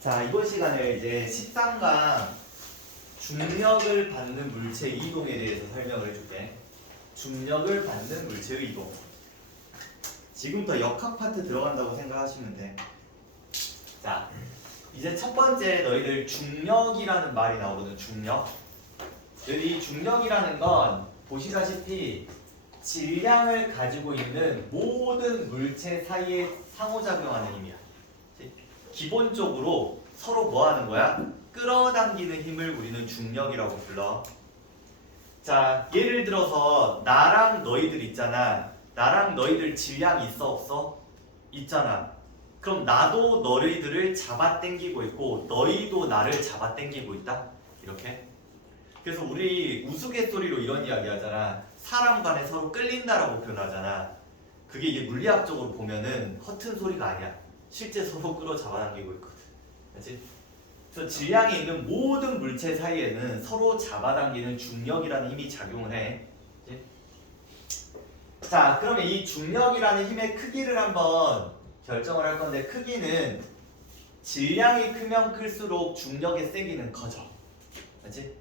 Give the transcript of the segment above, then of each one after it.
자, 이번 시간에 이제 13강 중력을 받는 물체의 이동에 대해서 설명을 해줄게. 중력을 받는 물체의 이동. 지금부터 역학 파트 들어간다고 생각하시면 돼. 자, 이제 첫 번째 너희들 중력이라는 말이 나오거든. 중력. 이 중력이라는 건 보시다시피 질량을 가지고 있는 모든 물체 사이에 상호작용하는 힘이야. 기본적으로 서로 뭐 하는 거야? 끌어당기는 힘을 우리는 중력이라고 불러. 자, 예를 들어서 나랑 너희들 있잖아. 나랑 너희들 질량 있어 없어? 있잖아. 그럼 나도 너희들을 잡아당기고 있고 너희도 나를 잡아당기고 있다. 이렇게. 그래서 우리 우스갯소리로 이런 이야기 하잖아. 사람 간에 서로 끌린다라고 표현하잖아. 그게 이게 물리학적으로 보면은 허튼 소리가 아니야. 실제 서로 끌어 잡아당기고 있거든. 그렇지? 그래서 질량이 있는 모든 물체 사이에는 서로 잡아당기는 중력이라는 힘이 작용을 해. 그렇지? 자, 그러면 이 중력이라는 힘의 크기를 한번 결정을 할 건데, 크기는 질량이 크면 클수록 중력의 세기는 커져. 그렇지?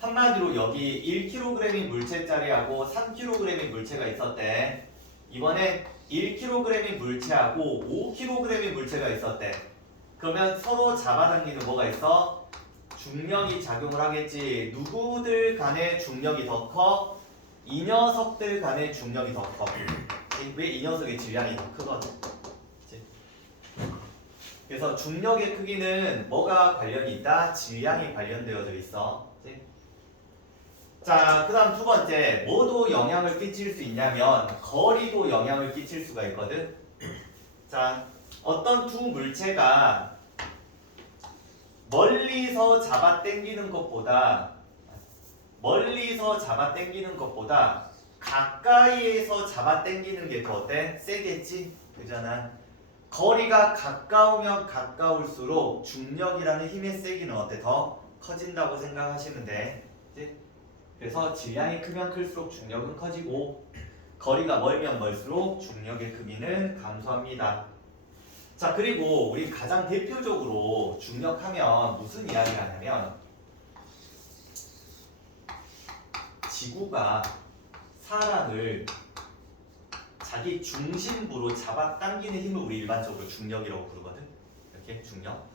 한마디로 여기 1kg의 물체짜리하고 3kg의 물체가 있었대. 이번에 1kg의 물체하고 5kg의 물체가 있었대. 그러면 서로 잡아당기는 뭐가 있어? 중력이 작용을 하겠지. 누구들 간의 중력이 더 커? 이 녀석들 간의 중력이 더 커. 왜 이 녀석의 질량이 더 크거든? 그치? 그래서 중력의 크기는 뭐가 관련이 있다? 질량이 관련되어져 있어. 그치? 자, 그 다음 두 번째, 뭐도 영향을 끼칠 수 있냐면 거리도 영향을 끼칠 수가 있거든. 자, 어떤 두 물체가 멀리서 잡아당기는 것보다 가까이에서 잡아당기는 게 더 어때? 세겠지? 그잖아. 거리가 가까우면 가까울수록 중력이라는 힘의 세기는 어때? 더 커진다고 생각하시면 돼. 그치? 그래서 질량이 크면 클수록 중력은 커지고 거리가 멀면 멀수록 중력의 크기는 감소합니다. 자, 그리고 우리 가장 대표적으로 중력하면 무슨 이야기를 하냐면 지구가 사람을 자기 중심부로 잡아당기는 힘을 우리 일반적으로 중력이라고 부르거든. 이렇게 중력.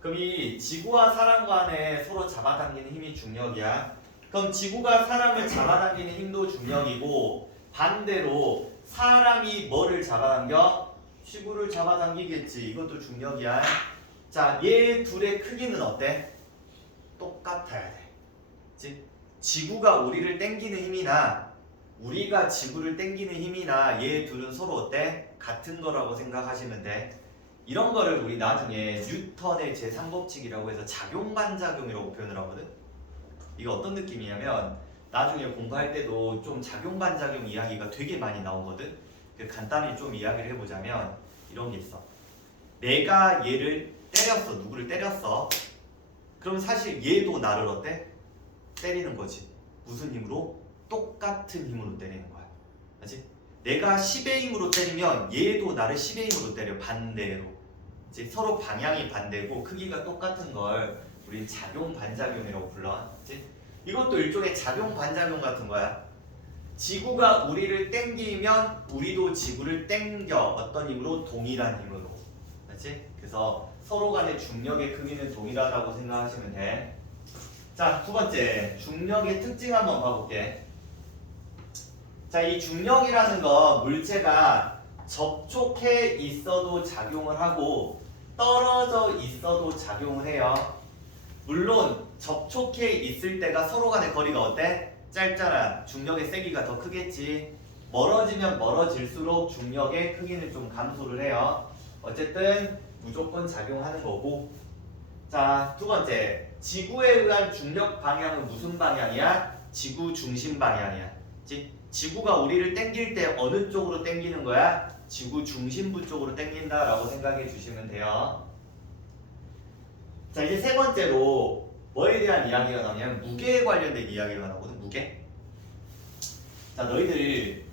그럼 이 지구와 사람 간에 서로 잡아당기는 힘이 중력이야. 그럼 지구가 사람을 잡아당기는 힘도 중력이고 반대로 사람이 뭐를 잡아당겨? 지구를 잡아당기겠지. 이것도 중력이야. 자, 얘 둘의 크기는 어때? 똑같아야 돼. 그치? 지구가 우리를 당기는 힘이나 우리가 지구를 당기는 힘이나 얘 둘은 서로 어때? 같은 거라고 생각하시면 돼. 이런 거를 우리 나중에 뉴턴의 제3법칙이라고 해서 작용반작용이라고 표현을 하거든. 이거 어떤 느낌이냐면 나중에 공부할 때도 좀 작용반작용 이야기가 되게 많이 나오거든. 간단히 좀 이야기를 해보자면 이런 게 있어. 내가 얘를 때렸어. 누구를 때렸어. 그럼 사실 얘도 나를 어때? 때리는 거지. 무슨 힘으로? 똑같은 힘으로 때리는 거야. 그렇지? 내가 10의 힘으로 때리면 얘도 나를 10의 힘으로 때려. 반대로. 이제 서로 방향이 반대고 크기가 똑같은 걸 우린 작용 반작용이라고 불러. 그치? 이것도 일종의 작용 반작용 같은 거야. 지구가 우리를 땡기면 우리도 지구를 땡겨. 어떤 힘으로? 동일한 힘으로. 그렇지? 그래서 서로 간의 중력의 크기는 동일하다고 생각하시면 돼. 자, 두 번째, 중력의 특징 한번 봐볼게. 자, 이 중력이라는 거 물체가 접촉해 있어도 작용을 하고 떨어져 있어도 작용을 해요. 물론 접촉해 있을 때가 서로 간의 거리가 어때? 짧잖아. 중력의 세기가 더 크겠지. 멀어지면 멀어질수록 중력의 크기는 좀 감소를 해요. 어쨌든 무조건 작용하는 거고. 자, 두 번째, 지구에 의한 중력 방향은 무슨 방향이야? 지구 중심 방향이야. 지구가 우리를 당길 때 어느 쪽으로 당기는 거야? 지구 중심부 쪽으로 당긴다라고 생각해 주시면 돼요. 자, 이제 세 번째로 뭐에 대한 이야기가 나오냐면 무게에 관련된 이야기가 나오거든. 무게. 자, 너희들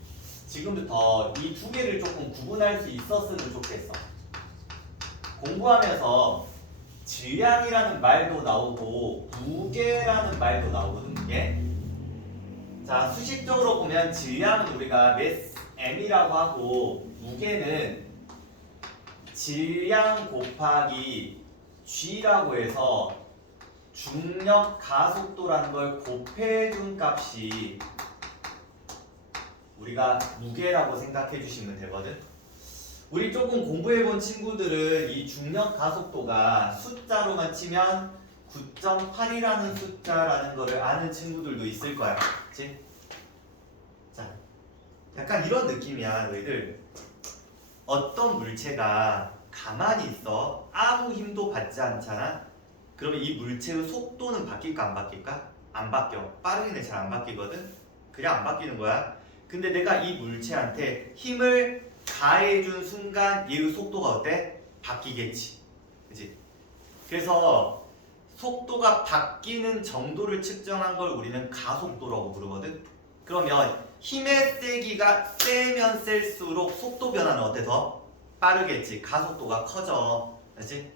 지금부터 이 두 개를 조금 구분할 수 있었으면 좋겠어. 공부하면서 질량이라는 말도 나오고 무게라는 말도 나오거든. 무게. 자, 수식적으로 보면 질량은 우리가 mass m이라고 하고 무게는 질량 곱하기 g라고 해서 중력 가속도라는 걸 곱해준 값이 우리가 무게라고 생각해 주시면 되거든. 우리 조금 공부해본 친구들은 이 중력 가속도가 숫자로만 치면 9.8이라는 숫자라는 거를 아는 친구들도 있을 거야. 그치? 자, 약간 이런 느낌이야. 너희들 어떤 물체가 가만히 있어. 아무 힘도 받지 않잖아. 그러면 이 물체의 속도는 바뀔까 안 바뀔까? 안 바뀌어. 빠르게는 잘 안 바뀌거든. 그냥 안 바뀌는 거야. 근데 내가 이 물체한테 힘을 가해준 순간 얘의 속도가 어때? 바뀌겠지. 그치? 그래서 속도가 바뀌는 정도를 측정한 걸 우리는 가속도라고 부르거든. 그러면 힘의 세기가 세면 셀수록 속도 변화는 어때? 더 빠르겠지. 가속도가 커져. 그치?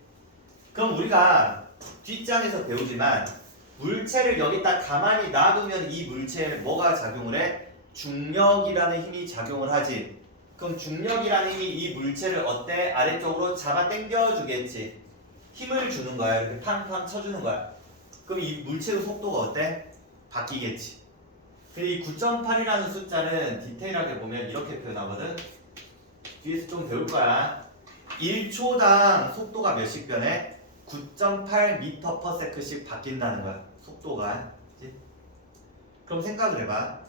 그럼 우리가 뒷장에서 배우지만 물체를 여기다 가만히 놔두면 이 물체에 뭐가 작용을 해? 중력이라는 힘이 작용을 하지. 그럼 중력이라는 힘이 이 물체를 어때? 아래쪽으로 잡아 당겨 주겠지. 힘을 주는 거야. 이렇게 팡팡 쳐주는 거야. 그럼 이 물체의 속도가 어때? 바뀌겠지. 근데 이 9.8이라는 숫자는 디테일하게 보면 이렇게 표현하거든. 뒤에서 좀 배울 거야. 1초당 속도가 몇씩 변해? 9.8m/s씩 바뀐다는 거야. 속도가. 그치? 그럼 생각을 해봐.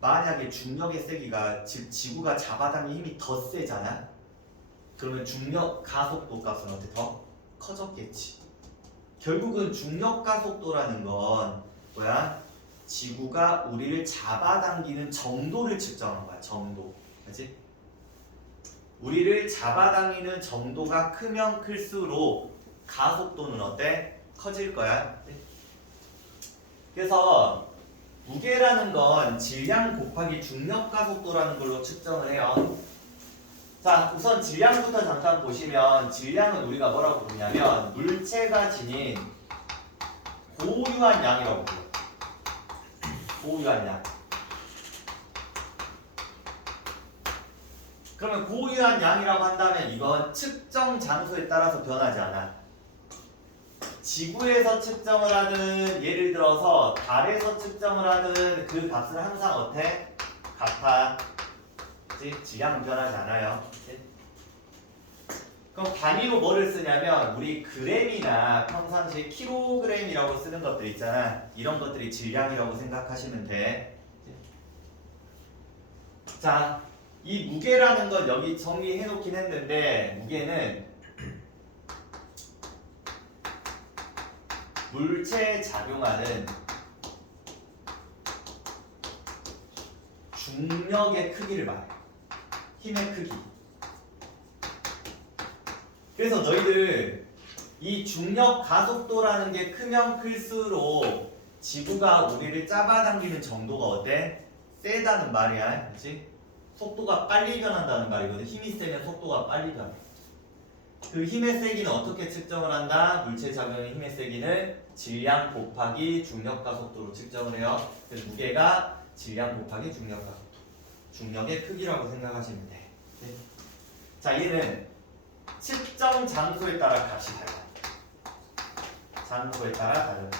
만약에 중력의 세기가 즉 지구가 잡아당긴 힘이 더 세잖아. 그러면 중력 가속도 값은 어떻게 더 커졌겠지. 결국은 중력 가속도라는 건 뭐야? 지구가 우리를 잡아당기는 정도를 측정한 거야. 정도. 그렇지? 우리를 잡아당기는 정도가 크면 클수록 가속도는 어때? 커질 거야. 그래서 무게라는 건 질량 곱하기 중력 가속도라는 걸로 측정을 해요. 자, 우선 질량부터 잠깐 보시면 질량은 우리가 뭐라고 부르냐면 물체가 지닌 고유한 양이라고 불러요. 고유한 양. 그러면 고유한 양이라고 한다면 이건 측정 장소에 따라서 변하지 않아. 지구에서 측정을 하든 예를 들어서 달에서 측정을 하든 그 값은 항상 어때? 같아. 질량은 변하지 않아요. 그치? 그럼 단위로 뭐를 쓰냐면 우리 그램이나 평상시에 킬로그램이라고 쓰는 것들 있잖아. 이런 것들이 질량이라고 생각하시면 돼. 자, 이 무게라는 건 여기 정리해 놓긴 했는데 무게는 물체에 작용하는 중력의 크기를 말해. 힘의 크기. 그래서 너희들 이 중력 가속도라는 게 크면 클수록 지구가 우리를 잡아당기는 정도가 어때? 세다는 말이야. 그치? 속도가 빨리 변한다는 말이거든. 힘이 세면 속도가 빨리 변해. 그 힘의 세기는 어떻게 측정을 한다? 물체 작용의 힘의 세기는 질량 곱하기 중력 가속도로 측정을 해요. 그래서 무게가 질량 곱하기 중력 가속도. 중력의 크기라고 생각하시면 돼. 네. 자, 얘는 측정 장소에 따라 값이 달라. 장소에 따라 다르다.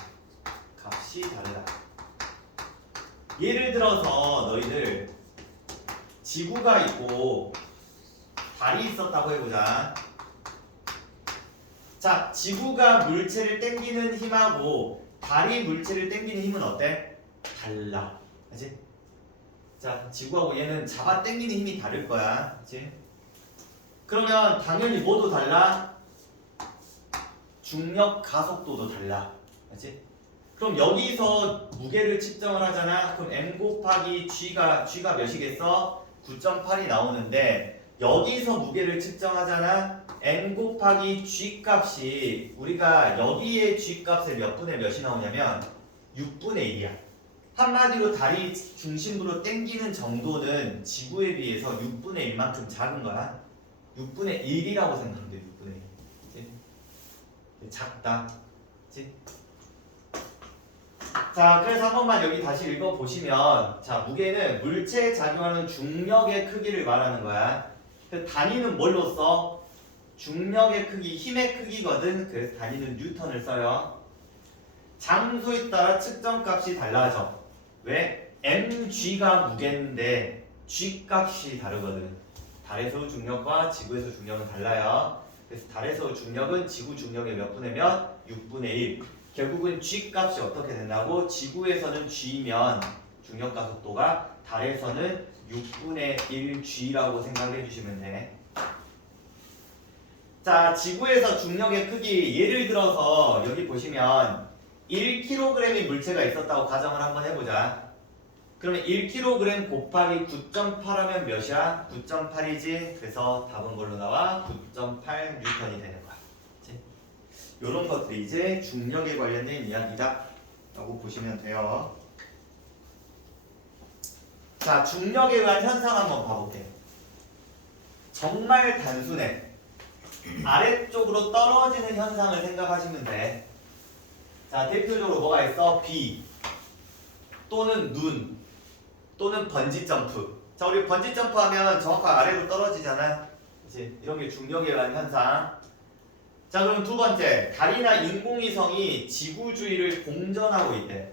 값이 다르다. 예를 들어서 너희들 지구가 있고 달이 있었다고 해보자. 자, 지구가 물체를 당기는 힘하고 달이 물체를 당기는 힘은 어때? 달라. 그치? 자, 지구하고 얘는 잡아 당기는 힘이 다를 거야. 그치? 그러면 당연히 뭐도 달라? 중력 가속도도 달라. 그치? 그럼 여기서 무게를 측정을 하잖아. 그럼 m 곱하기 g가 몇이겠어? 9.8이 나오는데 여기서 무게를 측정하잖아. m 곱하기 g 값이 우리가 여기에 g 값의 몇 분의 몇이 나오냐면 6분의 1이야. 한마디로 달이 중심부로 당기는 정도는 지구에 비해서 6분의 1만큼 작은 거야. 6분의 1이라고 생각하면 돼. 6분의 1. 작다. 그치? 자, 그래서 한 번만 여기 다시 읽어보시면, 자, 무게는 물체에 작용하는 중력의 크기를 말하는 거야. 그 단위는 뭘로 써? 중력의 크기, 힘의 크기거든. 그래서 단위는 뉴턴을 써요. 장소에 따라 측정값이 달라져. 왜? mg가 무게인데 g 값이 다르거든. 달에서의 중력과 지구에서 중력은 달라요. 그래서 달에서의 중력은 지구 중력의 몇 분의 몇? 6분의 1. 결국은 g 값이 어떻게 된다고? 지구에서는 g면 중력 가속도가 달에서는 6분의 1g라고 생각해 주시면 돼. 자, 지구에서 중력의 크기 예를 들어서 여기 보시면 1kg의 물체가 있었다고 가정을 한번 해보자. 그러면 1kg 곱하기 9.8 하면 몇이야? 9.8이지. 그래서 답은 뭘로 나와? 9.8 뉴턴이 되는 거야. 그치? 이런 것들이 이제 중력에 관련된 이야기다 라고 보시면 돼요. 자, 중력에 의한 현상 한번 봐볼게요. 정말 단순해. 아래쪽으로 떨어지는 현상을 생각하시면 돼. 자, 대표적으로 뭐가 있어? 비 또는 눈 또는 번지 점프. 자, 우리 번지 점프 하면 정확하게 아래로 떨어지잖아. 그치? 이런 게 중력에 의한 현상. 자, 그럼 두 번째, 달이나 인공위성이 지구 주위를 공전하고 있대.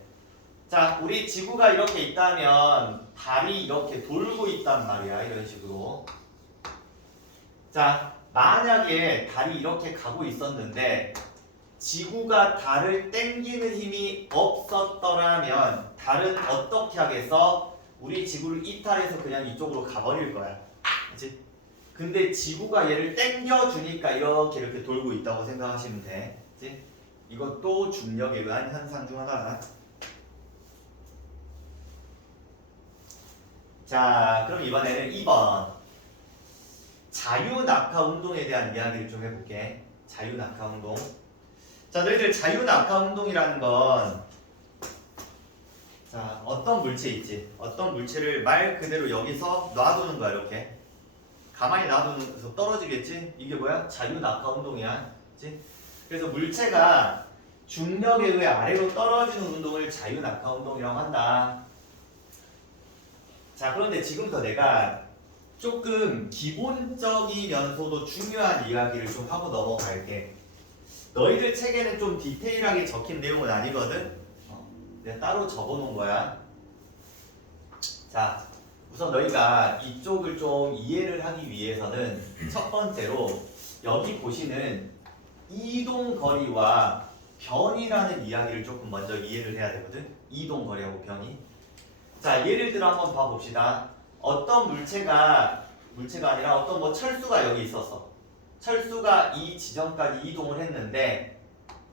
자, 우리 지구가 이렇게 있다면 달이 이렇게 돌고 있단 말이야. 이런 식으로. 자, 만약에 달이 이렇게 가고 있었는데 지구가 달을 땡기는 힘이 없었더라면 달은 어떻게 하겠어? 우리 지구를 이탈해서 그냥 이쪽으로 가버릴 거야. 그치? 근데 지구가 얘를 땡겨주니까 이렇게 돌고 있다고 생각하시면 돼. 그치? 이것도 중력에 의한 현상 중 하나다. 자, 그럼 이번에는 2번 자유낙하 운동에 대한 이야기를 좀 해볼게. 자유낙하 운동. 자, 너희들 자유낙하 운동이라는 건 자, 어떤 물체 있지? 어떤 물체를 말 그대로 여기서 놔두는 거야. 이렇게 가만히 놔두면서 떨어지겠지? 이게 뭐야? 자유낙하 운동이야. 그치? 그래서 물체가 중력에 의해 아래로 떨어지는 운동을 자유낙하 운동이라고 한다. 자, 그런데 지금부터 내가 조금 기본적이면서도 중요한 이야기를 좀 하고 넘어갈게. 너희들 책에는 좀 디테일하게 적힌 내용은 아니거든? 내가 따로 적어놓은 거야. 자, 우선 너희가 이쪽을 좀 이해를 하기 위해서는 첫 번째로 여기 보시는 이동거리와 변이라는 이야기를 조금 먼저 이해를 해야 되거든? 이동거리하고 변이. 자, 예를 들어 한번 봐봅시다. 어떤 물체가 아니라 어떤 뭐 철수가 여기 있었어. 철수가 이 지점까지 이동을 했는데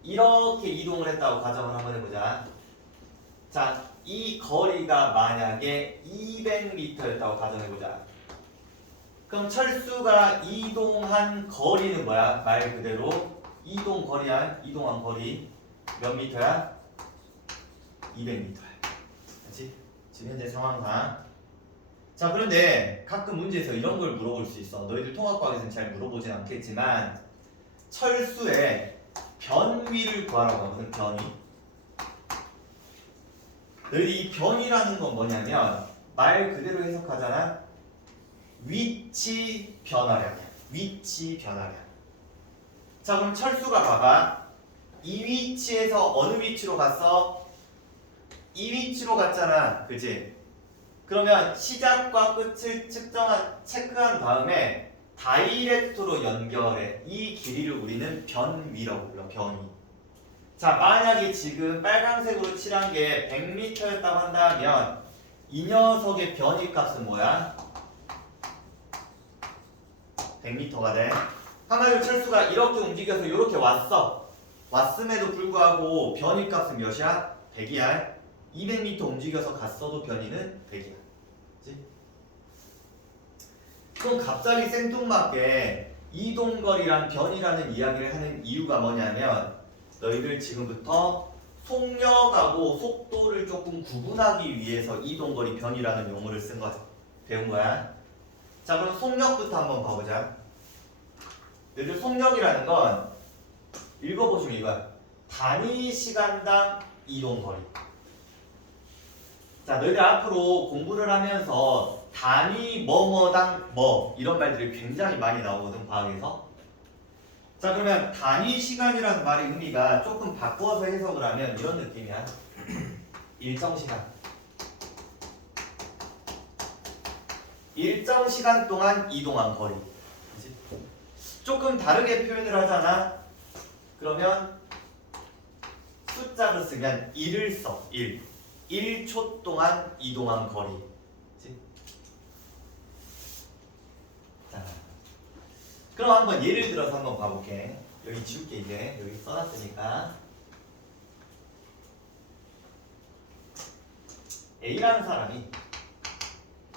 이렇게 이동을 했다고 가정을 한번 해보자. 자, 이 거리가 만약에 200m였다고 가정해보자. 그럼 철수가 이동한 거리는 뭐야? 말 그대로 이동한 거리 몇 미터야? 200m야. 그렇지? 지금 현재 상황상. 자, 그런데 가끔 문제에서 이런 걸 물어볼 수 있어. 너희들 통합과학에서는 잘 물어보진 않겠지만 철수의 변위를 구하라고 하거든. 변위. 너희들이 이 변이라는 건 뭐냐면 말 그대로 해석하잖아. 위치 변화량이야. 위치 변화량. 자, 그럼 철수가 봐봐. 이 위치에서 어느 위치로 갔어? 이 위치로 갔잖아. 그지? 그러면 시작과 끝을 체크한 다음에 다이렉트로 연결해. 이 길이를 우리는 변위라고 불러. 변위. 자, 만약에 지금 빨간색으로 칠한 게 100m였다고 한다면 이 녀석의 변위 값은 뭐야? 100m가 돼. 한마디로 철수가 이렇게 움직여서 이렇게 왔어. 왔음에도 불구하고 변위 값은 몇이야? 100이야. 200m 움직여서 갔어도 변위는 100이야. 그치? 그럼 갑자기 생뚱맞게 이동거리랑 변이라는 이야기를 하는 이유가 뭐냐면 너희들 지금부터 속력하고 속도를 조금 구분하기 위해서 이동거리 변이라는 용어를 배운 거야. 자, 그럼 속력부터 한번 봐보자. 너희들 속력이라는 건 읽어보시면 이거야. 단위 시간당 이동거리. 자, 너희들 앞으로 공부를 하면서 단위 뭐뭐당 뭐 이런 말들이 굉장히 많이 나오거든, 과학에서. 자, 그러면 단위 시간이라는 말의 의미가 조금 바꿔서 해석을 하면 이런 느낌이야. 일정 시간. 일정 시간 동안 이동한 거리. 그치? 조금 다르게 표현을 하잖아. 그러면 숫자로 쓰면 1을 써. 1. 1초 동안 이동한 거리. 그치? 자, 그럼 한번 예를 들어서 한번 봐볼게. 여기 지울게 이제. 여기 써놨으니까. A라는 사람이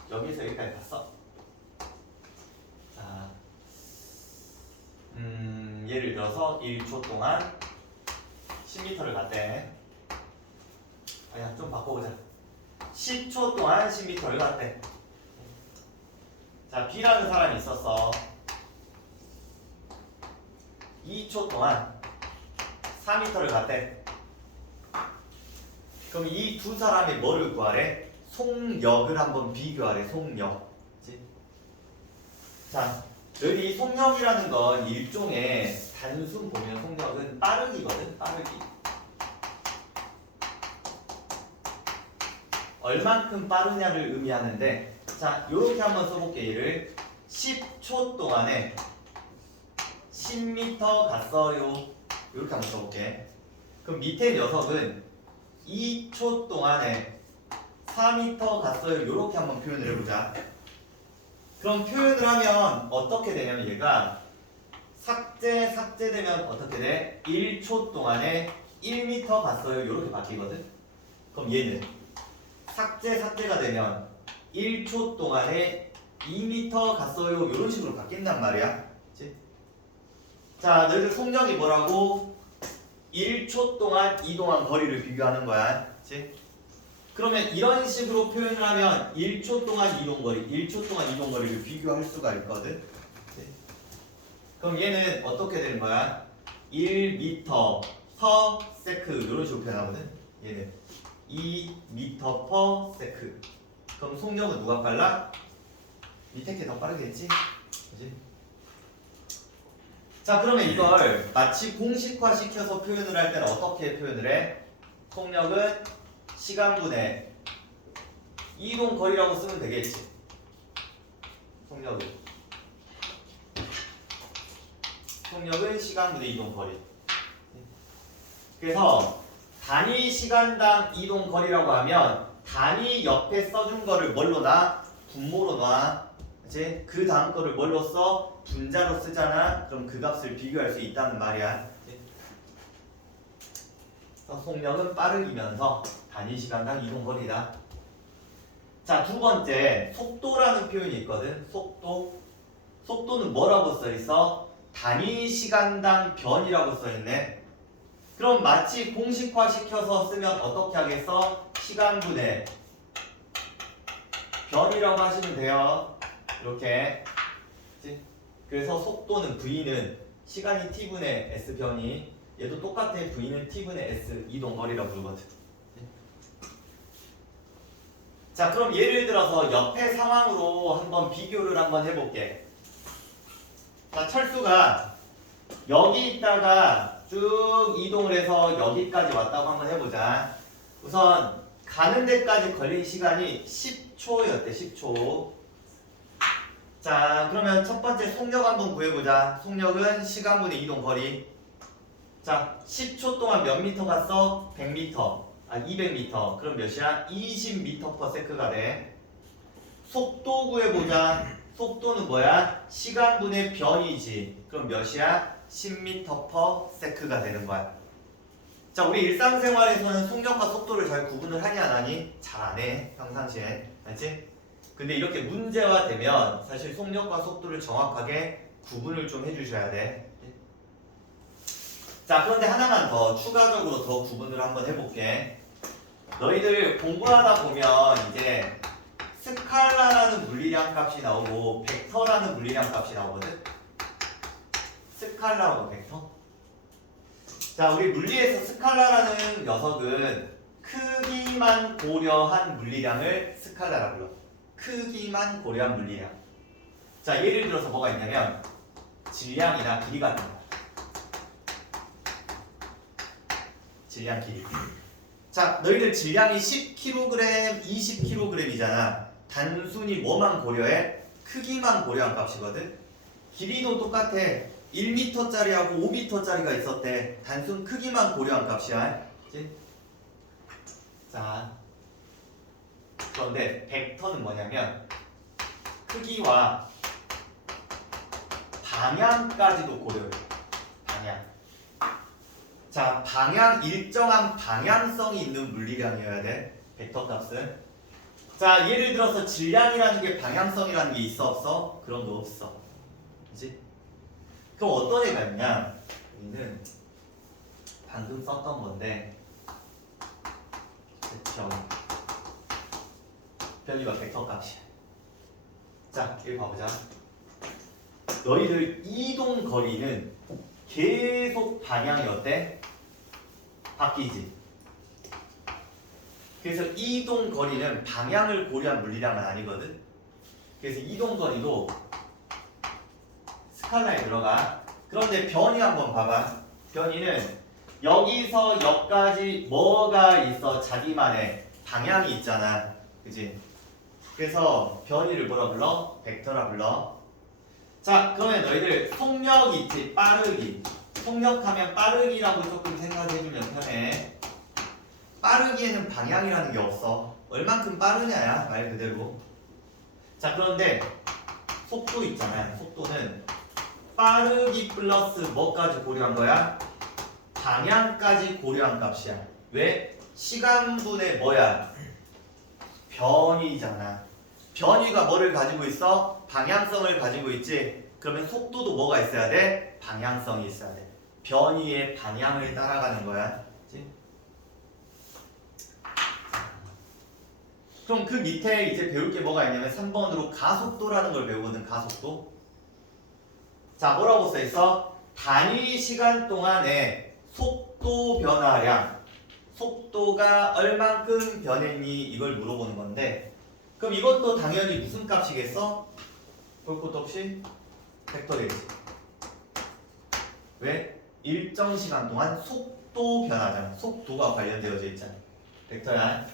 여기서 여기까지 갔어. 자, 예를 들어서 1초 동안 10m를 갔대. 그냥 좀 바꿔보자. 10초 동안 10m를 갔대. 자, B라는 사람이 있었어. 2초 동안 4m를 갔대. 그럼 이 두 사람이 뭐를 구하래? 속력을 한번 비교하래. 속력. 그치? 자, 여기 속력이라는 건 일종의 단순 보면 속력은 빠르기거든. 빠르기. 얼만큼 빠르냐를 의미하는데, 자, 요렇게 한번 써볼게. 얘를 10초 동안에 10m 갔어요. 이렇게 한번 써볼게. 그럼 밑에 녀석은 2초 동안에 4m 갔어요. 이렇게 한번 표현을 해보자. 그럼 표현을 하면 어떻게 되냐면 얘가 삭제되면 어떻게 돼? 1초 동안에 1m 갔어요. 이렇게 바뀌거든. 그럼 얘는 삭제가 되면 1초 동안에 2m 갔어요. 이런 식으로 바뀐단 말이야. 그치? 자, 너희들 속력이 뭐라고? 1초 동안 이동한 거리를 비교하는 거야. 그치? 그러면 이런 식으로 표현을 하면 1초 동안 이동거리, 1초 동안 이동거리를 비교할 수가 있거든. 그치? 그럼 얘는 어떻게 되는 거야? 1m per sec 이런 식으로 표현하거든. 얘는 2m per sec. 그럼 속력은 누가 빨라? 밑에 게 더 빠르겠지? 그치? 자, 그러면 이걸 마치 공식화 시켜서 표현을 할 때는 어떻게 표현을 해? 속력은 시간분의 이동거리라고 쓰면 되겠지. 속력은 시간분의 이동거리. 그래서 단위 시간당 이동거리라고 하면 단위 옆에 써준 거를 뭘로 놔? 분모로 놔. 그치? 그 다음 거를 뭘로 써? 분자로 쓰잖아. 그럼 그 값을 비교할 수 있다는 말이야. 속력은 빠르기면서 단위 시간당 이동거리다. 자, 두 번째 속도라는 표현이 있거든. 속도는 뭐라고 써있어? 단위 시간당 변이라고 써있네. 그럼 마치 공식화 시켜서 쓰면 어떻게 하겠어? 시간분의 변이라고 하시면 돼요. 이렇게. 그래서 속도는 V는 시간이 T분의 S 변이, 얘도 똑같아. V는 T분의 S 이동거리라고 부르거든. 자, 그럼 예를 들어서 옆에 상황으로 한번 비교를 한번 해볼게. 자, 철수가 여기 있다가 쭉 이동을 해서 여기까지 왔다고 한번 해보자. 우선 가는 데까지 걸린 시간이 10초였대. 10초. 자, 그러면 첫 번째 속력 한번 구해보자. 속력은 시간분의 이동거리. 자, 10초 동안 몇 미터 갔어? 100m. 200m. 그럼 몇이야? 20m per sec가 돼. 속도 구해보자. 속도는 뭐야? 시간분의 변이지. 그럼 몇이야? 10m per sec가 되는 거야. 자, 우리 일상생활에서는 속력과 속도를 잘 구분을 하니 안 하니? 잘 안 해. 평상시에. 알지? 근데 이렇게 문제화 되면 사실 속력과 속도를 정확하게 구분을 좀 해주셔야 돼. 자, 그런데 하나만 더 추가적으로 더 구분을 한번 해볼게. 너희들 공부하다 보면 이제 스칼라라는 물리량 값이 나오고 벡터라는 물리량 값이 나오거든. 스칼라하고 벡터. 자, 우리 물리에서 스칼라라는 녀석은 크기만 고려한 물리량을 스칼라라 불러. 크기만 고려한 물리량. 자, 예를 들어서 뭐가 있냐면 질량이나 길이 같은 거. 질량, 길이. 자, 너희들 질량이 10kg, 20kg이잖아. 단순히 뭐만 고려해? 크기만 고려한 값이거든. 길이도 똑같아. 1m짜리하고 5m짜리가 있었대. 단순 크기만 고려한 값이야. 그치? 자, 그런데 벡터는 뭐냐면 크기와 방향까지도 고려해. 방향. 자, 방향, 일정한 방향성이 있는 물리량이어야 돼. 벡터 값은. 자, 예를 들어서 질량이라는 게 방향성이라는 게 있어 없어? 그런 거 없어. 그치? 그럼 어떤 애가 있냐? 여기는 방금 썼던 건데 변리가 벡터 값이야. 자, 여기 봐보자. 너희들 이동 거리는 계속 방향이 어때? 바뀌지. 그래서 이동 거리는 방향을 고려한 물리량은 아니거든. 그래서 이동 거리도 스칼라에 들어가. 그런데 변이 한번 봐봐. 변이는 여기서 여기까지 뭐가 있어? 자기만의 방향이 있잖아. 그지? 그래서 변이를 뭐라 불러? 벡터라 불러. 자, 그러면 너희들 속력 있지? 빠르기. 속력하면 빠르기라고 조금 생각해주면 편해. 빠르기에는 방향이라는 게 없어. 얼만큼 빠르냐야, 말 그대로. 자, 그런데 속도 있잖아요. 속도는 빠르기 플러스 뭐까지 고려한 거야? 방향까지 고려한 값이야. 왜? 시간분의 뭐야? 변이잖아. 변이가 뭐를 가지고 있어? 방향성을 가지고 있지. 그러면 속도도 뭐가 있어야 돼? 방향성이 있어야 돼. 변이의 방향을 따라가는 거야. 그치? 그럼 그 밑에 이제 배울 게 뭐가 있냐면 3번으로 가속도라는 걸 배우거든. 가속도. 자, 뭐라고 써 있어? 단위 시간 동안에 속도 변화량. 속도가 얼만큼 변했니? 이걸 물어보는 건데, 그럼 이것도 당연히 무슨 값이겠어? 볼 것도 없이 벡터겠지. 왜? 일정 시간 동안 속도 변화잖아. 속도가 관련되어져 있잖아. 벡터야.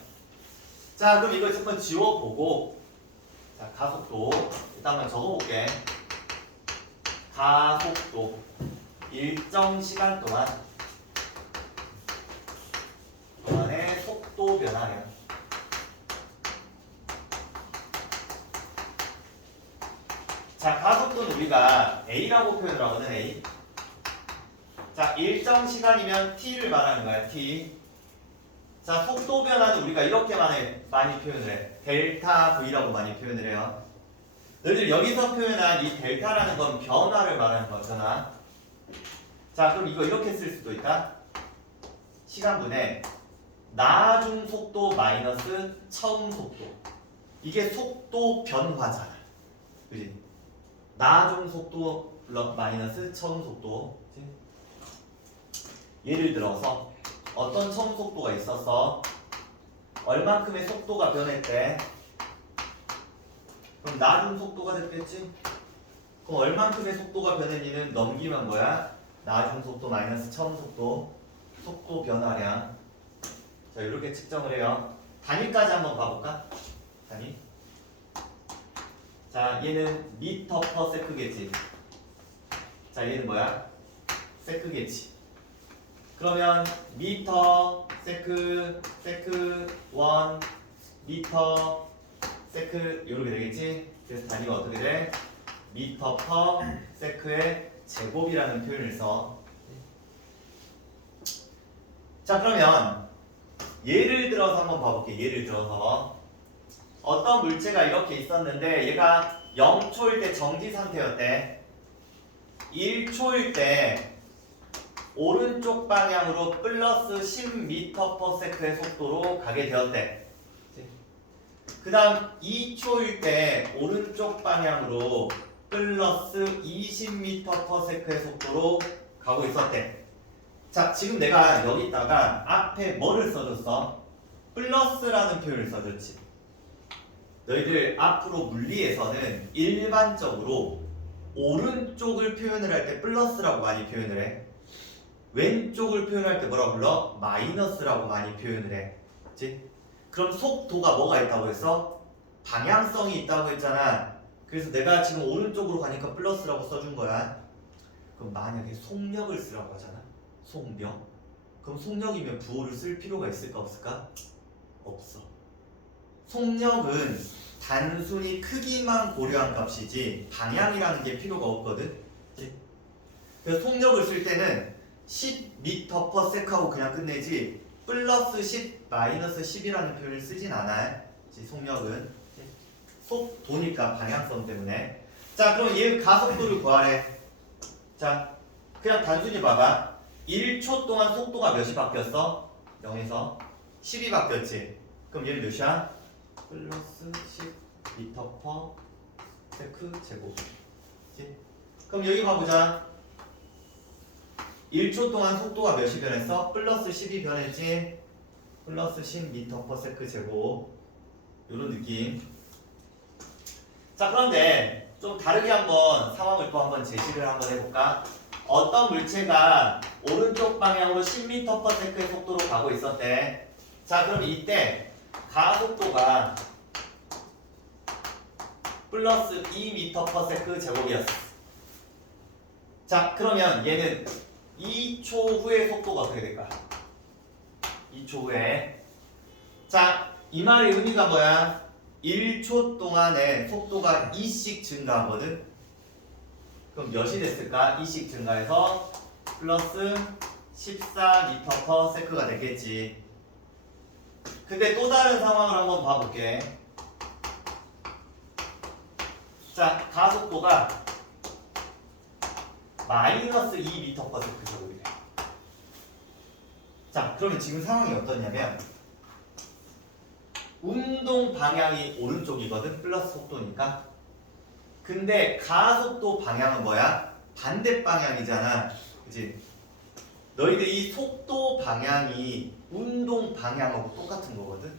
자, 그럼 이거 잠깐 지워보고, 자, 가속도 일단 한번 적어볼게. 가속도 일정 시간 동안의 속도 변화량. 자, 가속도는 우리가 A라고 표현을 하거든. A. 자, 일정 시간이면 T를 말하는 거야. T. 자, 속도 변화는 우리가 이렇게 많이 표현을 해. 델타 V라고 많이 표현을 해요. 너희들 여기서 표현한 이 델타라는 건 변화를 말하는 거야. 변화. 자, 그럼 이거 이렇게 쓸 수도 있다. 시간분의 나중 속도 마이너스 처음 속도. 이게 속도 변화잖아. 그지? 나중 속도 마이너스 처음 속도. 그치? 예를 들어서 어떤 처음 속도가 있었어? 얼만큼의 속도가 변했대? 그럼 나중 속도가 됐겠지? 그럼 얼만큼의 속도가 변했니는 넘기면 뭐야? 나중 속도 마이너스 처음 속도. 속도 변화량. 자, 이렇게 측정을 해요. 단위까지 한번 봐볼까? 단위. 자, 얘는 미터 퍼 세크겠지. 자, 얘는 뭐야? 세크겠지. 그러면 미터 세크 원 미터 세크 이렇게 되겠지. 그래서 단위가 어떻게 돼? 미터 퍼 세크의 제곱이라는 표현을 써. 자, 그러면 예를 들어서 한번 봐볼게. 예를 들어서 어떤 물체가 이렇게 있었는데 얘가 0초일 때 정지 상태였대. 1초일 때 오른쪽 방향으로 플러스 10m/s의 속도로 가게 되었대. 그 다음 2초일 때 오른쪽 방향으로 플러스 20m/s의 속도로 가고 있었대. 자, 지금 내가 여기다가 앞에 뭐를 써줬어? 플러스라는 표현을 써줬지. 너희들 앞으로 물리에서는 일반적으로 오른쪽을 표현을 할 때 플러스라고 많이 표현을 해. 왼쪽을 표현할 때 뭐라고 불러? 마이너스라고 많이 표현을 해. 그치? 그럼 속도가 뭐가 있다고 했어? 방향성이 있다고 했잖아. 그래서 내가 지금 오른쪽으로 가니까 플러스라고 써준 거야. 그럼 만약에 속력을 쓰라고 하잖아. 속력. 그럼 속력이면 부호를 쓸 필요가 있을까 없을까? 없어. 속력은 단순히 크기만 고려한 값이지 방향이라는 게 필요가 없거든. 그치? 그래서 속력을 쓸 때는 10m/s 하고 그냥 끝내지 플러스 10, 마이너스 10이라는 표현을 쓰진 않아. 속력은 속도니까 방향성 때문에. 자, 그럼 얘 가속도를 구하래. 자, 그냥 단순히 봐봐. 1초 동안 속도가 몇이 바뀌었어? 0에서 10이 바뀌었지. 그럼 얘는 몇이야? 플러스 10m/s 제곱. 그치? 그럼 여기 봐보자. 1초 동안 속도가 몇이 변했어? 플러스 10이 변했지? 플러스 10m/s 제곱. 요런 느낌. 자, 그런데 좀 다르게 한번 상황을 또 한번 제시를 한번 해볼까? 어떤 물체가 오른쪽 방향으로 10m/s의 속도로 가고 있었대. 자, 그럼 이때 가속도가 플러스 2m/s 제곱이었어. 자, 그러면 얘는 2초 후에 속도가 어떻게 될까? 2초 후에. 자, 이 말의 의미가 뭐야? 1초 동안에 속도가 2씩 증가하거든? 그럼 몇이 됐을까? 2씩 증가해서 플러스 14m/s가 됐겠지. 근데 또 다른 상황을 한번 봐볼게. 자, 가속도가 마이너스 2m/s 제곱이래. 자, 그러면 지금 상황이 어떠냐면 운동 방향이 오른쪽이거든. 플러스 속도니까. 근데 가속도 방향은 뭐야? 반대 방향이잖아. 그치? 너희들 이 속도 방향이 운동 방향하고 똑같은 거거든.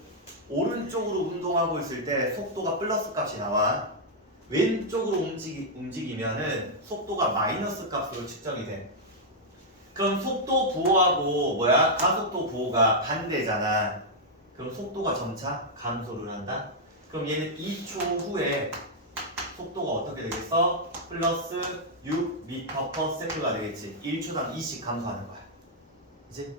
오른쪽으로 운동하고 있을 때 속도가 플러스 값이 나와. 왼쪽으로 움직이면은 속도가 마이너스 값으로 측정이 돼. 그럼 속도 부호하고 뭐야? 가속도 부호가 반대잖아. 그럼 속도가 점차 감소를 한다. 그럼 얘는 2초 후에 속도가 어떻게 되겠어? 플러스 6m/s가 되겠지. 1초당 2씩 감소하는 거야. 그치?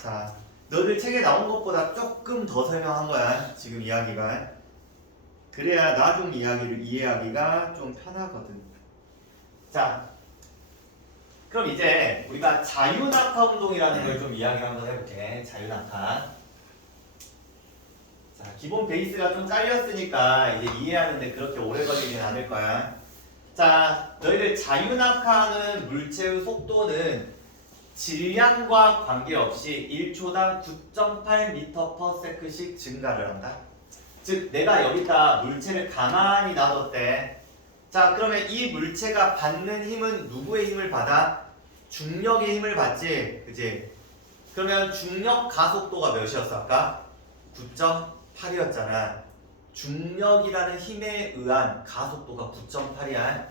자, 너희들 책에 나온 것보다 조금 더 설명한 거야. 지금 이야기가. 그래야 나중 이야기를 이해하기가 좀 편하거든. 자, 그럼 이제 우리가 자유낙하 운동이라는 걸 좀 이야기를 한번 해볼게. 자유낙하. 자, 기본 베이스가 좀 잘렸으니까 이제 이해하는데 그렇게 오래 걸리진 않을 거야. 자, 너희들 자유낙하하는 물체의 속도는 질량과 관계없이 1초당 9.8m/s씩 증가를 한다. 즉, 내가 여기다 물체를 가만히 놔뒀대. 자, 그러면 이 물체가 받는 힘은 누구의 힘을 받아? 중력의 힘을 받지, 그지? 그러면 중력 가속도가 몇이었어 아까? 9.8이었잖아. 중력이라는 힘에 의한 가속도가 9.8이야.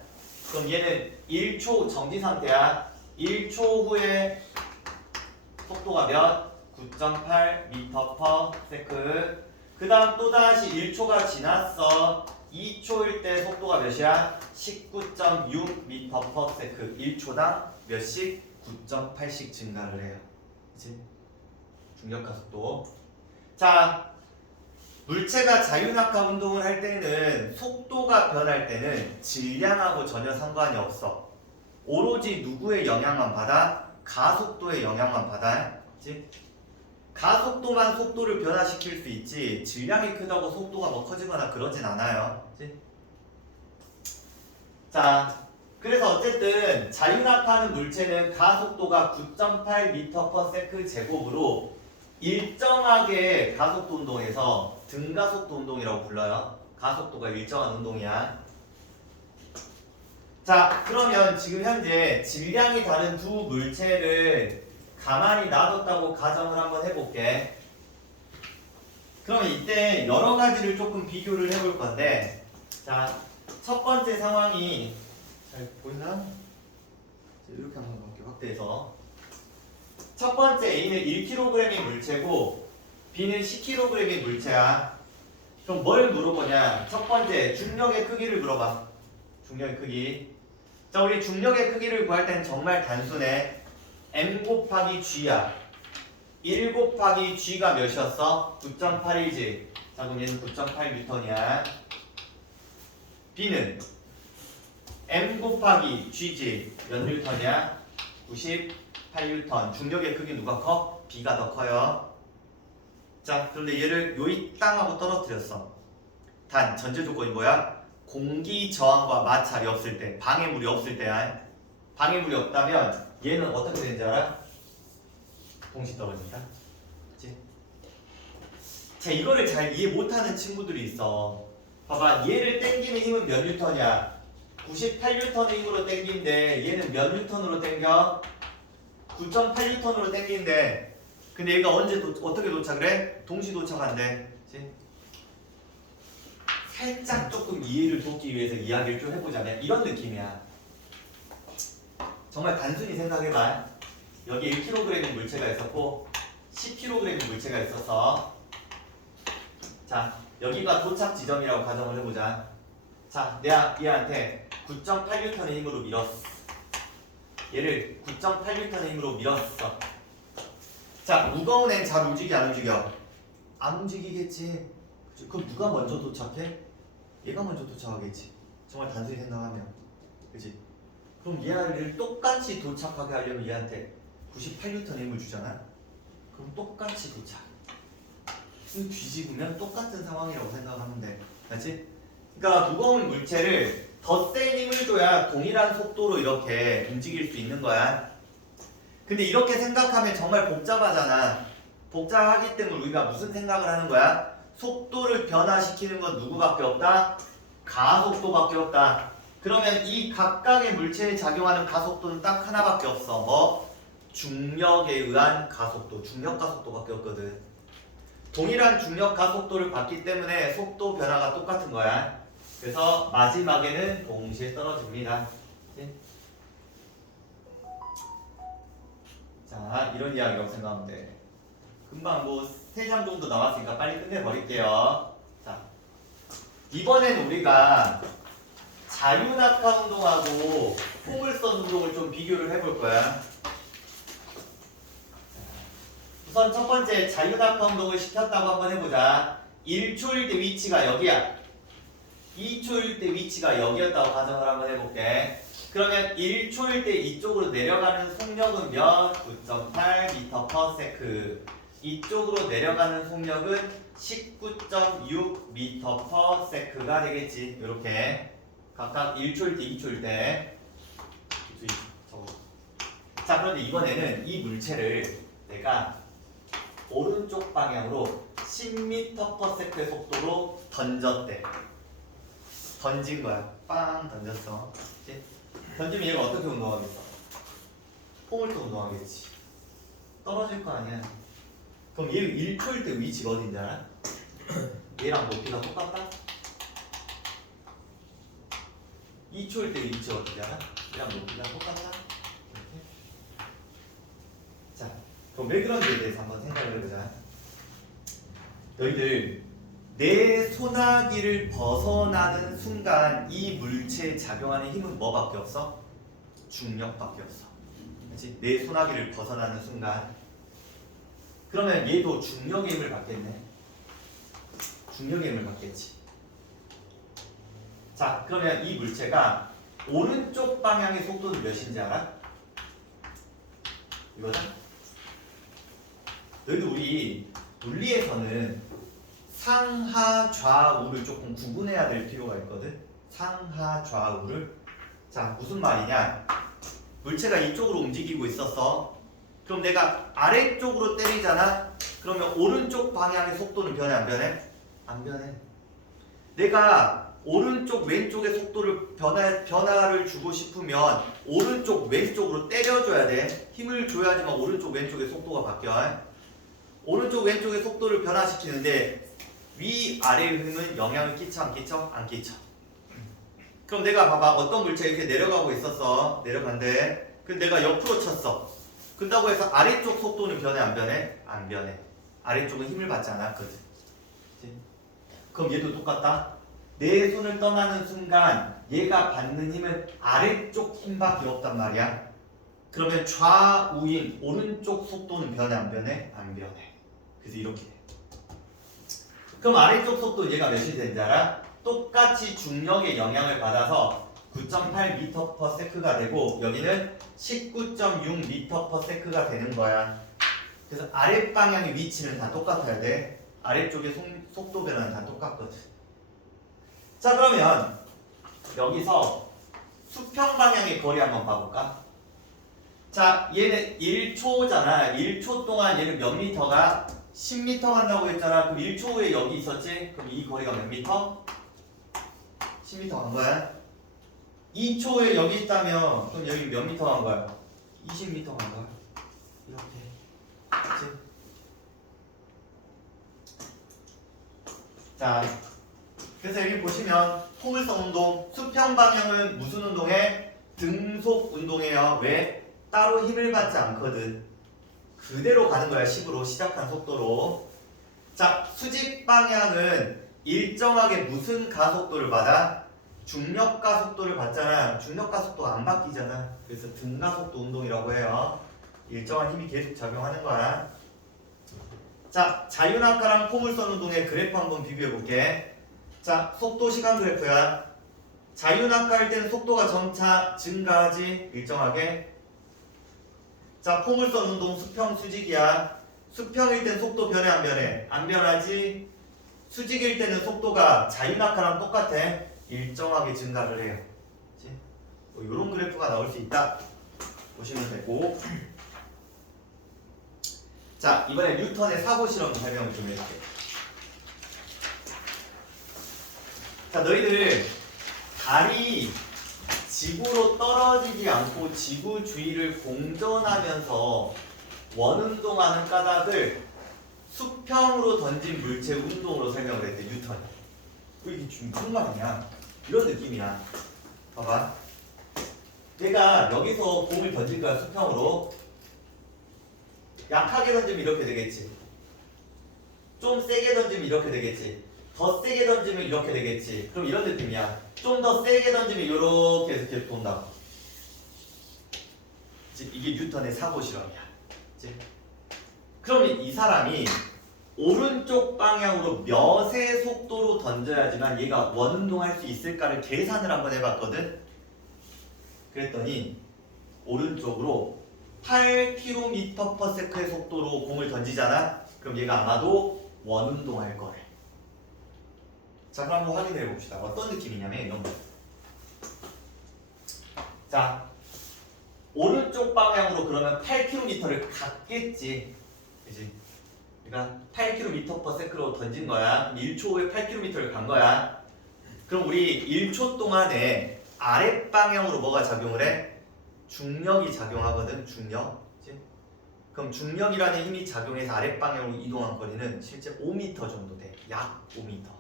그럼 얘는 1초 정지 상태야. 1초 후에 속도가 몇? 9.8m/s. 그 다음 또다시 1초가 지났어. 2초일 때 속도가 몇이야? 19.6m/s. 1초당 몇씩? 9.8씩 증가를 해요. 그치? 중력 가속도. 자, 물체가 자유낙하 운동을 할 때는 속도가 변할 때는 질량하고 전혀 상관이 없어. 오로지 누구의 영향만 받아? 가속도의 영향만 받아. 그치? 가속도만 속도를 변화시킬 수 있지 질량이 크다고 속도가 뭐 커지거나 그러진 않아요. 그치? 자, 그래서 어쨌든 자유낙하하는 물체는 가속도가 9.8m/s 제곱으로 일정하게 가속도 운동에서 등가속도 운동이라고 불러요. 가속도가 일정한 운동이야. 자, 그러면 지금 현재 질량이 다른 두 물체를 가만히 놔뒀다고 가정을 한번 해볼게. 그러면 이때 여러 가지를 조금 비교를 해볼 건데, 자, 첫 번째 상황이 잘 보이나? 이렇게 한번 볼게요. 확대해서. 첫 번째 A는 1kg의 물체고 B는 10kg의 물체야. 그럼 뭘 물어보냐? 첫 번째 중력의 크기를 물어봐. 중력의 크기. 자, 우리 중력의 크기를 구할 때는 정말 단순해. M 곱하기 G야. 1 곱하기 G가 몇이었어? 9.8이지. 자, 그럼 얘는 9.8N이야. B는 M 곱하기 G지. 몇 뉴턴이야? 98N. 중력의 크기 누가 커? B가 더 커요. 자, 그런데 얘를 요이 땅하고 떨어뜨렸어. 단, 전제 조건이 뭐야? 공기 저항과 마찰이 없을 때, 방해물이 없을 때야. 방해물이 없다면 얘는 어떻게 되는지 알아? 동시 떨어진다. 그치? 자, 이거를 잘 이해 못하는 친구들이 있어. 봐봐, 얘를 당기는 힘은 몇 뉴턴이야? 98N의 힘으로 당긴데 얘는 몇 뉴턴으로 당겨? 9.8N으로 당긴데, 근데 얘가 언제 어떻게 도착을 해? 동시 도착한대. 그치? 살짝 조금 이해를 돕기 위해서 이야기를 좀 해보자면 이런 느낌이야. 정말 단순히 생각해봐. 여기 1kg의 물체가 있었고 10kg의 물체가 있어서, 자, 여기가 도착 지점이라고 가정을 해보자. 자, 내가 얘한테 9.8N의 힘으로 밀었어. 얘를 9.8N의 힘으로 밀었어. 자, 무거운 애는 잘 움직여 안 움직여? 안 움직이겠지. 그럼 누가 먼저 도착해? 얘가 먼저 도착하겠지. 정말 단순히 생각하면. 그치? 그럼 얘를 똑같이 도착하게 하려면 얘한테 98N의 힘을 주잖아? 그럼 똑같이 도착. 뒤집으면 똑같은 상황이라고 생각하면 돼. 맞지? 그러니까 무거운 물체를 더 센 힘을 줘야 동일한 속도로 이렇게 움직일 수 있는 거야. 근데 이렇게 생각하면 정말 복잡하잖아. 복잡하기 때문에 우리가 무슨 생각을 하는 거야? 속도를 변화시키는 건 누구밖에 없다? 가속도밖에 없다. 그러면 이 각각의 물체에 작용하는 가속도는 딱 하나밖에 없어. 뭐? 중력에 의한 가속도, 중력 가속도밖에 없거든. 동일한 중력 가속도를 받기 때문에 속도 변화가 똑같은 거야. 그래서 마지막에는 동시에 떨어집니다. 그치? 자, 이런 이야기라고 생각하면 돼. 금방 뭐 3장 정도 남았으니까 빨리 끝내버릴게요. 자, 이번엔 우리가 자유낙하 운동하고 포물선 운동을 좀 비교를 해볼 거야. 우선 첫 번째 자유낙하 운동을 시켰다고 한번 해보자. 1초일 때 위치가 여기야. 2초일 때 위치가 여기였다고 가정을 한번 해볼게. 그러면 1초일 때 이쪽으로 내려가는 속력은 몇? 9.8m/s. 이쪽으로 내려가는 속력은 19.6m/s가 되겠지. 이렇게 각각 1초일 때 2초일 때. 자, 그런데 이번에는 이 물체를 내가 오른쪽 방향으로 10m/s의 속도로 던졌대. 던진 거야. 빵 던졌어. 그치? 던지면 얘가 어떻게 운동하겠어? 포물선 운동하겠지. 떨어질 거 아니야. 그럼 얘 1초일 때 위치가 어딘지 알아? 얘랑 높이가 똑같다? 2초일 때 위치가 어딘지 알아? 얘랑 높이가 똑같다? 이렇게. 자, 그럼 왜 그런지에 대해서 한번 생각을 해보자. 너희들 내 소나기를 벗어나는 순간 이 물체에 작용하는 힘은 뭐밖에 없어? 중력밖에 없어. 그렇지? 내 소나기를 벗어나는 순간. 그러면 얘도 중력의 힘을 받겠네. 중력의 힘을 받겠지. 자, 그러면 이 물체가 오른쪽 방향의 속도는 몇인지 알아? 이거다? 너희도 우리 물리에서는 상하 좌우를 조금 구분해야 될 필요가 있거든. 상하 좌우를. 자, 무슨 말이냐? 물체가 이쪽으로 움직이고 있었어. 그럼 내가 아래쪽으로 때리잖아. 그러면 오른쪽 방향의 속도는 변해 안 변해? 안 변해. 내가 오른쪽 왼쪽의 속도를 변화를 주고 싶으면 오른쪽 왼쪽으로 때려줘야 돼. 힘을 줘야지만 오른쪽 왼쪽의 속도가 바뀌어. 오른쪽 왼쪽의 속도를 변화시키는데 위아래의 힘은 영향을 끼쳐 안 끼쳐? 안 끼쳐. 그럼 내가 봐봐, 어떤 물체가 이렇게 내려가고 있었어. 내려간대. 근데 내가 옆으로 쳤어. 그렇다고 해서 아래쪽 속도는 변해 안 변해? 안 변해. 아래쪽은 힘을 받지 않았거든. 그럼 얘도 똑같다. 내 손을 떠나는 순간 얘가 받는 힘은 아래쪽 힘밖에 없단 말이야. 그러면 좌우인 오른쪽 속도는 변해 안 변해? 안 변해. 그래서 이렇게 돼. 그럼 아래쪽 속도 얘가 몇이 되는지 알아? 똑같이 중력의 영향을 받아서 9.8m/s가 되고 여기는 19.6m/s가 되는 거야. 그래서 아랫방향의 위치는 다 똑같아야 돼. 아래쪽의 속도 변화는 다 똑같거든. 자, 그러면 여기서 수평 방향의 거리 한번 봐볼까? 자, 얘는 1초잖아. 1초 동안 얘는 몇 미터가? 10m 간다고 했잖아. 그럼 1초 후에 여기 있었지? 그럼 이 거리가 몇 미터? 10m 간 거야. 2초 후에 여기 있다면 그럼 여기 몇 미터 간 거야? 20m 간 거야. 이렇게. 그치? 자, 그래서 여기 보시면 포물선 운동, 수평 방향은 무슨 운동해? 등속 운동이에요. 왜? 따로 힘을 받지 않거든. 그대로 가는 거야. 10으로 시작한 속도로. 자, 수직 방향은 일정하게 무슨 가속도를 받아? 중력 가속도를 받잖아. 중력 가속도가 안 바뀌잖아. 그래서 등가속도 운동이라고 해요. 일정한 힘이 계속 작용하는 거야. 자, 자유낙하랑 포물선 운동의 그래프 한번 비교해 볼게. 자, 속도 시간 그래프야. 자유낙하할 때는 속도가 점차 증가하지, 일정하게. 자, 포물선 운동 수평 수직이야. 수평일 땐 속도 변해 안 변해? 안 변하지. 수직일 때는 속도가 자유낙하랑 똑같아. 일정하게 증가를 해요. 그치? 뭐 이런 그래프가 나올 수 있다 보시면 되고. 자, 이번에 뉴턴의 사고 실험 설명을 좀 해줄게. 자, 너희들 달이 지구로 떨어지지 않고 지구 주위를 공전하면서 원운동하는 까닭을 수평으로 던진 물체 운동으로 설명을 했대, 뉴턴이. 이게 무슨 말이냐? 이런 느낌이야. 봐봐. 내가 여기서 공을 던질 거야, 수평으로. 약하게 던지면 이렇게 되겠지. 좀 세게 던지면 이렇게 되겠지. 더 세게 던지면 이렇게 되겠지. 그럼 이런 느낌이야. 좀 더 세게 던지면 이렇게 해서 계속 돈다고. 이게 뉴턴의 사고 실험이야. 그러면 이 사람이 오른쪽 방향으로 몇의 속도로 던져야지만 얘가 원운동할 수 있을까를 계산을 한번 해봤거든. 그랬더니 오른쪽으로 8km/s의 속도로 공을 던지잖아. 그럼 얘가 아마도 원운동할 거래. 자, 그럼 한번 확인해 봅시다. 어떤 느낌이냐면 이런 거. 자, 오른쪽 방향으로 그러면 8km를 갔겠지. 그지? 그러니까 8km/s로 던진 거야. 1초 후에 8km를 간 거야. 그럼 우리 1초 동안에 아랫방향으로 뭐가 작용을 해? 중력이 작용하거든. 중력. 그치? 그럼 중력이라는 힘이 작용해서 아랫방향으로 이동한 거리는 실제 5m 정도 돼. 약 5m.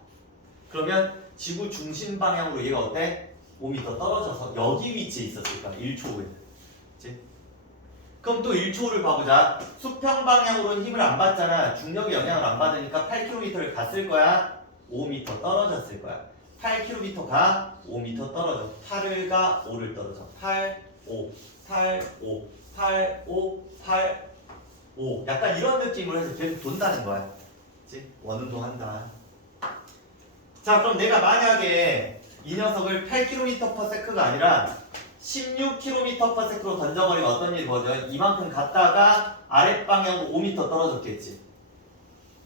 그러면 지구 중심 방향으로 얘가 어때? 5m 떨어져서 여기 위치에 있었을 거야. 1초 후에. 그치? 그럼 또 1초 후를 봐보자. 수평 방향으로는 힘을 안 받잖아. 중력의 영향을 안 받으니까 8km를 갔을 거야. 5m 떨어졌을 거야. 8km 가 5m 떨어져. 8을 가 5를 떨어져. 8, 5, 8, 5, 8, 5, 8, 5. 약간 이런 느낌으로 해서 계속 돈다는 거야. 그치? 원운동 한다. 자, 그럼 내가 만약에 이 녀석을 8km/s가 아니라 16km/s로 던져버리면 어떤 일이 벌어져? 이만큼 갔다가 아랫방향으로 5m 떨어졌겠지.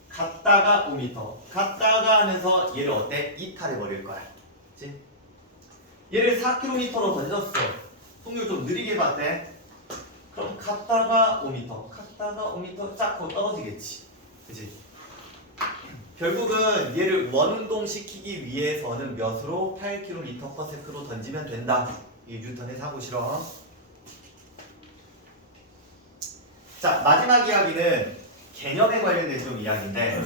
갔다가 5m, 갔다가 하면서 얘를 어때? 이탈해버릴 거야. 그치? 얘를 4km로 던졌어. 속력을 좀 느리게 봤대. 그럼 갔다가 5m, 갔다가 5m 쫙 하고 떨어지겠지. 그치? 결국은 얘를 원운동 시키기 위해서는 몇으로 8km/s로 던지면 된다. 이 뉴턴의 사고 실험. 자, 마지막 이야기는 개념에 관련된 좀 이야기인데,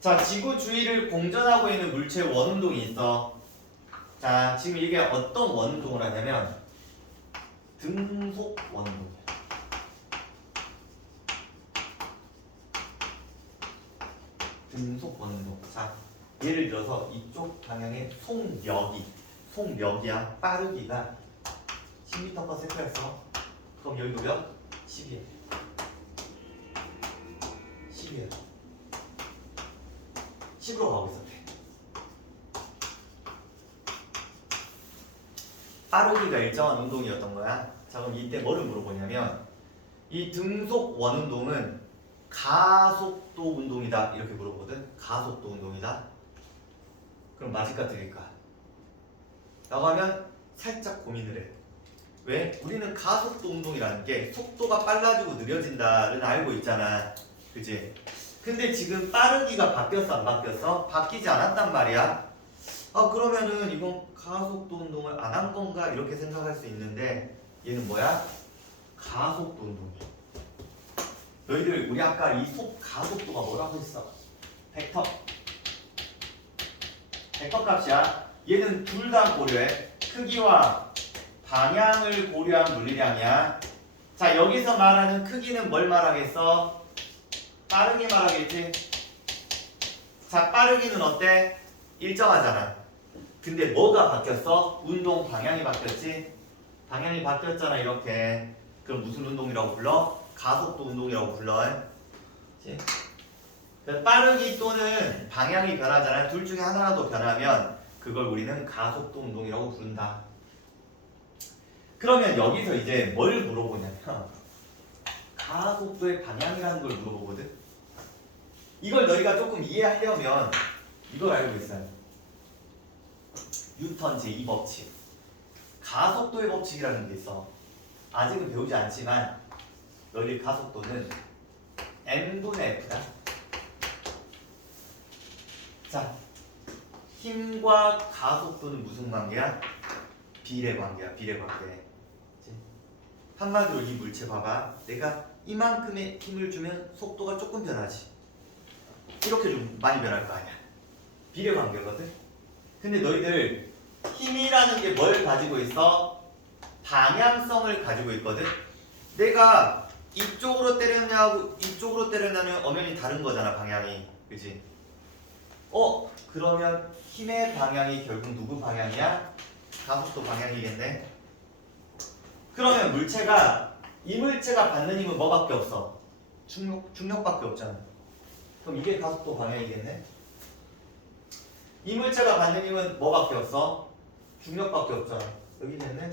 자, 지구 주위를 공전하고 있는 물체 원운동이 있어. 자, 지금 이게 어떤 원운동을 하냐면 등속 원운동. 등속 원운동. 자, 예를 들어서 이쪽 방향의 속력이야. 빠르기가 10m/s였어. 그럼 여기도 몇? 10이야. 10이야. 10으로 가고 있었대. 빠르기가 일정한 운동이었던 거야. 자, 그럼 이때 뭐를 물어보냐면 이 등속 원운동은 가속도 운동이다 이렇게 물어보거든. 가속도 운동이다. 그럼 맞을까 틀릴까? 라고 하면 살짝 고민을 해. 왜? 우리는 가속도 운동이라는 게 속도가 빨라지고 느려진다는 알고 있잖아. 그지? 근데 지금 빠르기가 바뀌었어 안 바뀌었어? 바뀌지 않았단 말이야. 그러면은 이건 가속도 운동을 안 한 건가 이렇게 생각할 수 있는데 얘는 뭐야? 가속도 운동이야. 너희들 우리 아까 이 가속도가 뭐라고 했어? 벡터 값이야. 얘는 둘 다 고려해. 크기와 방향을 고려한 물리량이야. 자, 여기서 말하는 크기는 뭘 말하겠어? 빠르게 말하겠지? 자, 빠르기는 어때? 일정하잖아. 근데 뭐가 바뀌었어? 운동 방향이 바뀌었지? 방향이 바뀌었잖아 이렇게. 그럼 무슨 운동이라고 불러? 가속도 운동이라고 불러. 그치? 빠르기 또는 방향이 변하잖아. 둘 중에 하나라도 변하면 그걸 우리는 가속도 운동이라고 부른다. 그러면 여기서 이제 뭘 물어보냐면 가속도의 방향이라는 걸 물어보거든. 이걸 너희가 조금 이해하려면 이걸 알고 있어요. 뉴턴 제2법칙. 가속도의 법칙이라는 게 있어. 아직은 배우지 않지만 너희 가속도는 m분의 f다. 자, 힘과 가속도는 무슨 관계야? 비례 관계야. 비례 관계. 한마디로 이 물체 봐봐. 내가 이만큼의 힘을 주면 속도가 조금 변하지. 이렇게 좀 많이 변할 거 아니야. 비례 관계거든. 근데 너희들 힘이라는 게 뭘 가지고 있어? 방향성을 가지고 있거든. 내가 이쪽으로 때렸냐고 이쪽으로 때렸냐면 엄연히 다른 거잖아. 방향이. 그치? 그러면 힘의 방향이 결국 누구 방향이야? 가속도 방향이겠네. 그러면 이 물체가 받는 힘은 뭐밖에 없어? 중력밖에 없잖아. 그럼 이게 가속도 방향이겠네. 이 물체가 받는 힘은 뭐밖에 없어? 중력밖에 없잖아. 여기 있네.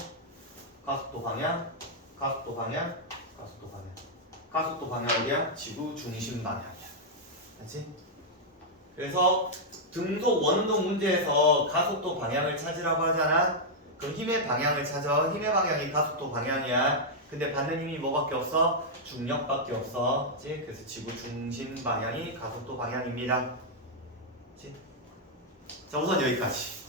가속도 방향, 가속도 방향, 가속도 방향. 가속도 방향 어디야? 지구 중심 방향이야. 그렇지? 그래서 등속 원운동 문제에서 가속도 방향을 찾으라고 하잖아. 그럼 힘의 방향을 찾아. 힘의 방향이 가속도 방향이야. 근데 받는 힘이 뭐밖에 없어? 중력밖에 없어. 그치? 그래서 지구 중심 방향이 가속도 방향입니다. 그치? 자, 우선 여기까지.